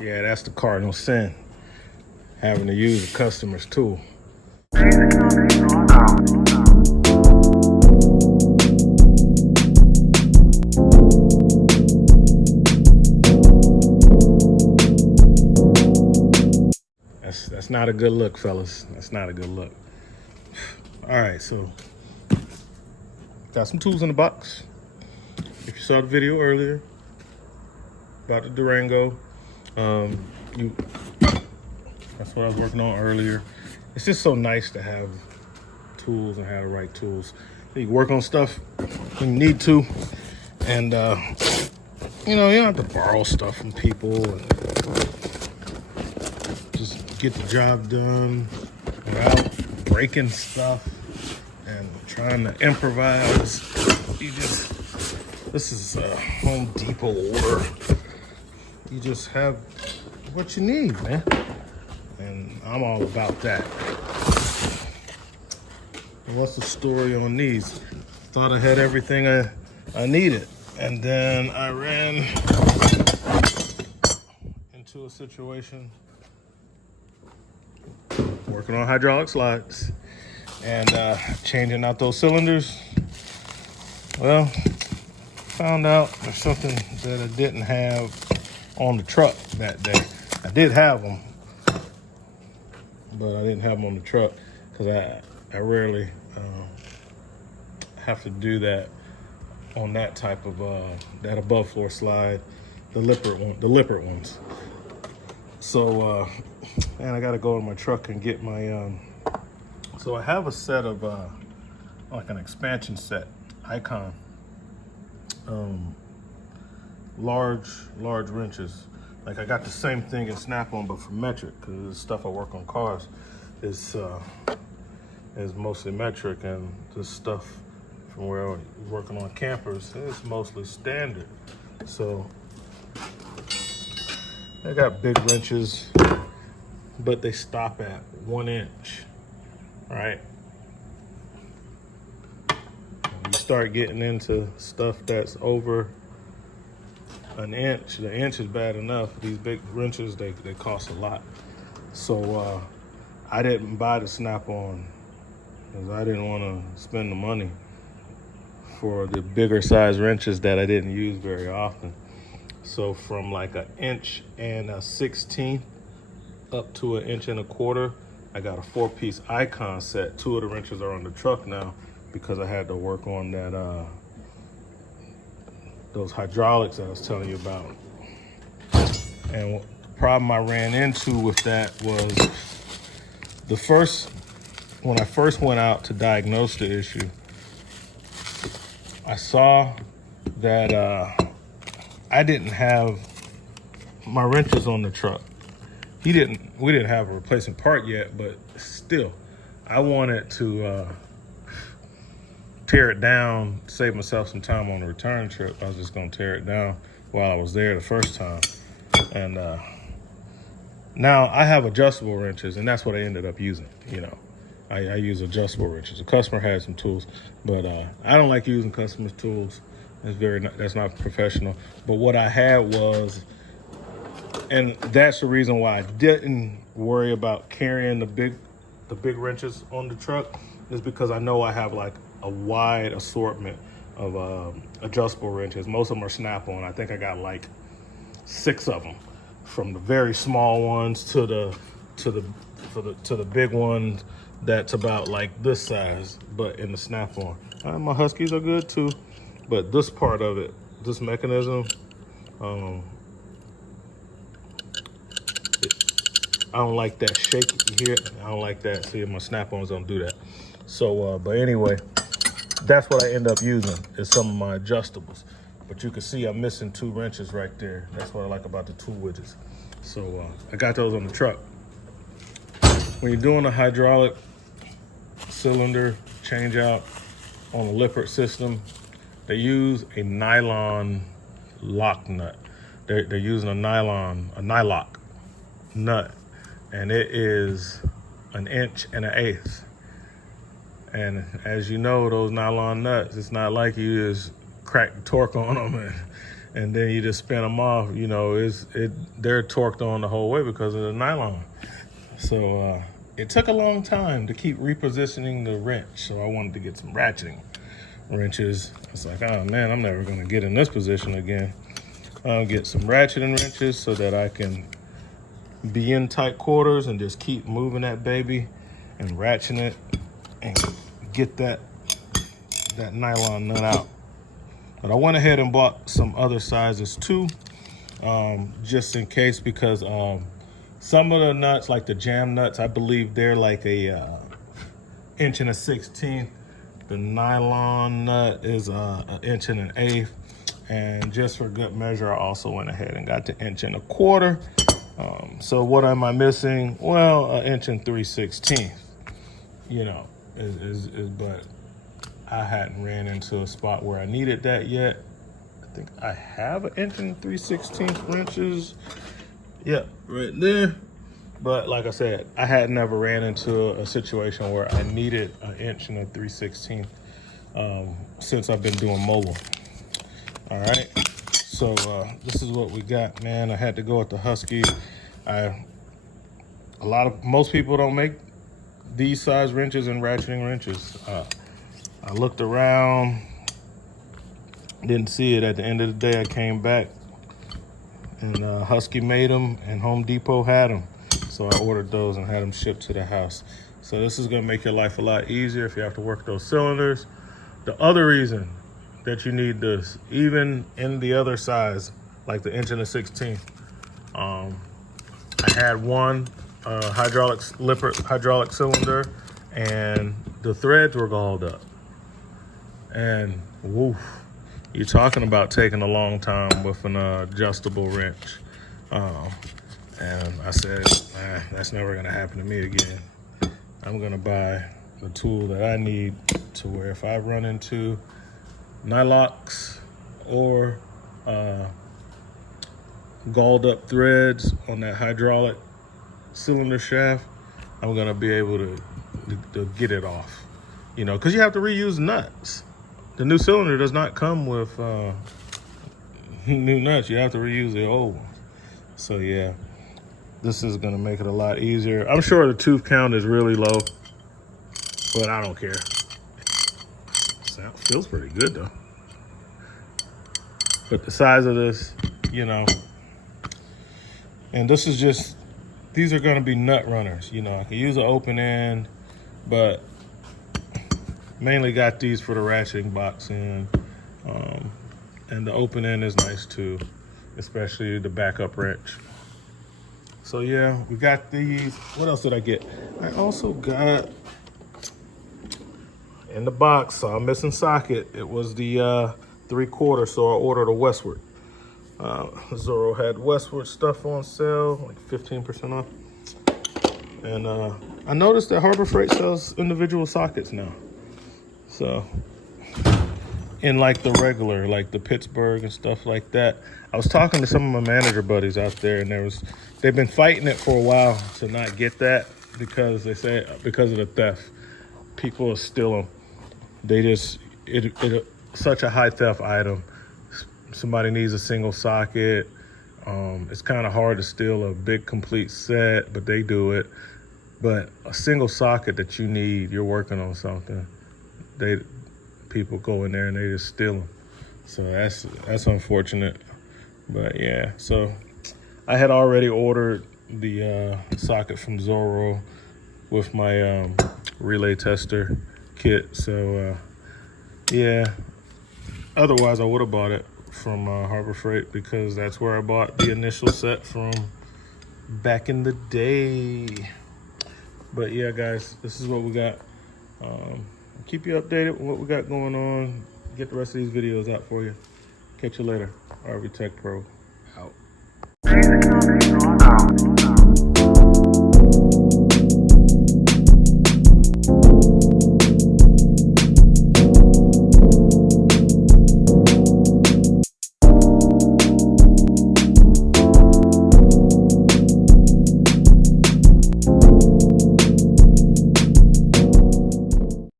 Yeah, that's the cardinal sin, having to use a customer's tool. That's not a good look, fellas. That's not a good look. All right, so got some tools in the box. If you saw the video earlier about the Durango, you that's what I was working on earlier. It's just so nice to have tools and have the right tools. You can work on stuff when you need to, and you don't have to borrow stuff from people and just get the job done without breaking stuff and trying to improvise. This is a Home Depot order. You just have what you need, man. And I'm all about that. And what's the story on these? Thought I had everything I needed. And then I ran into a situation working on hydraulic slides and changing out those cylinders. Well, found out there's something that I didn't have on the truck that day. I did have them, but I didn't have them on the truck because I rarely have to do that on that type of that above floor slide, the Lippert ones. So man, I got to go in my truck and get my. So I have a set of like an expansion set, Icon, large wrenches. Like I got the same thing in Snap-on, but for metric, because the stuff I work on cars is mostly metric, and this stuff from where I'm working on campers is mostly standard. So I got big wrenches, but they stop at 1 inch, right? When you start getting into stuff that's over an inch, the inch is bad enough. These big wrenches, they cost a lot. So I didn't buy the Snap-on because I didn't want to spend the money for the bigger size wrenches that I didn't use very often. So from like 1.16" up to 1.25" inches, I got a 4-piece Icon set. 2 of the wrenches are on the truck now because I had to work on that those hydraulics I was telling you about. And the problem I ran into with that was when I first went out to diagnose the issue, I saw that I didn't have my wrenches on the truck. We didn't have a replacement part yet, but still, I wanted to tear it down, save myself some time on the return trip. I was just gonna tear it down while I was there the first time. And now I have adjustable wrenches, and that's what I ended up using. I use adjustable wrenches. The customer had some tools, but I don't like using customers' tools. That's not professional. But what I had was, and that's the reason why I didn't worry about carrying the big wrenches on the truck, is because I know I have like a wide assortment of adjustable wrenches. Most of them are Snap-on. I think I got like 6 of them, from the very small ones to the big ones that's about like this size, but in the Snap-on. My Huskies are good too, but this part of it, this mechanism, I don't like that shake you hear. I don't like that. See, my Snap-ons don't do that. So, but anyway, that's what I end up using, is some of my adjustables. But you can see I'm missing 2 wrenches right there. That's what I like about the tool widgets. So I got those on the truck. When you're doing a hydraulic cylinder change out on a Lippert system, they use a nylon lock nut. They're using a nylock nut, and it is 1 1/8 inches. And as you know, those nylon nuts, it's not like you just crack the torque on them and then you just spin them off, you know, they're torqued on the whole way because of the nylon. So it took a long time to keep repositioning the wrench. So I wanted to get some ratcheting wrenches. It's like, oh man, I'm never gonna get in this position again. I'll get some ratcheting wrenches so that I can be in tight quarters and just keep moving that baby and ratcheting it and get that nylon nut out. But I went ahead and bought some other sizes too, just in case, because some of the nuts, like the jam nuts, I believe they're like a 1/16. The nylon nut is an 1 1/8. And just for good measure, I also went ahead and got the 1 1/4. So what am I missing? Well, an 1 3/16. You know, but I hadn't ran into a spot where I needed that yet. I think I have an 1 3/16 wrenches. Yeah, right there. But like I said, I had never ran into a situation where I needed an 1 3/16 since I've been doing mobile. All right, so this is what we got, man. I had to go with the Husky. Most people don't make these size wrenches and ratcheting wrenches. I looked around, didn't see it. At the end of the day, I came back and Husky made them and Home Depot had them. So I ordered those and had them shipped to the house. So this is gonna make your life a lot easier if you have to work those cylinders. The other reason that you need this, even in the other size, like the 1 1/16. I had one Lippert hydraulic cylinder, and the threads were galled up. And woof, you're talking about taking a long time with an adjustable wrench. And I said, that's never gonna happen to me again. I'm gonna buy the tool that I need to where if I run into nylox or galled up threads on that hydraulic cylinder shaft, I'm gonna be able to get it off. You know, because you have to reuse nuts. The new cylinder does not come with new nuts. You have to reuse the old ones. So yeah, this is gonna make it a lot easier. I'm sure the tooth count is really low, but I don't care. Feels pretty good though. But the size of this, you know, and this is just, these are gonna be nut runners. You know, I can use an open end, but mainly got these for the ratcheting box end. And the open end is nice too, especially the backup wrench. So yeah, we got these. What else did I get? I also got, in the box, so I'm missing socket. It was the 3/4, so I ordered a Westward. Zorro had Westward stuff on sale, like 15% off. And I noticed that Harbor Freight sells individual sockets now. So, in like the regular, like the Pittsburgh and stuff like that. I was talking to some of my manager buddies out there, and they've been fighting it for a while to not get that because they say because of the theft. People steal them. They just, it's such a high theft item. Somebody needs a single socket. It's kind of hard to steal a big complete set, but they do it. But a single socket that you need, you're working on something, people go in there and they just steal them. So that's unfortunate. But yeah, so I had already ordered the socket from Zorro with my relay tester kit. So yeah, otherwise I would have bought it from Harbor Freight because that's where I bought the initial set from back in the day. But yeah, guys, this is what we got. Keep you updated with what we got going on. Get the rest of these videos out for you. Catch you later. RV Tech Pro out.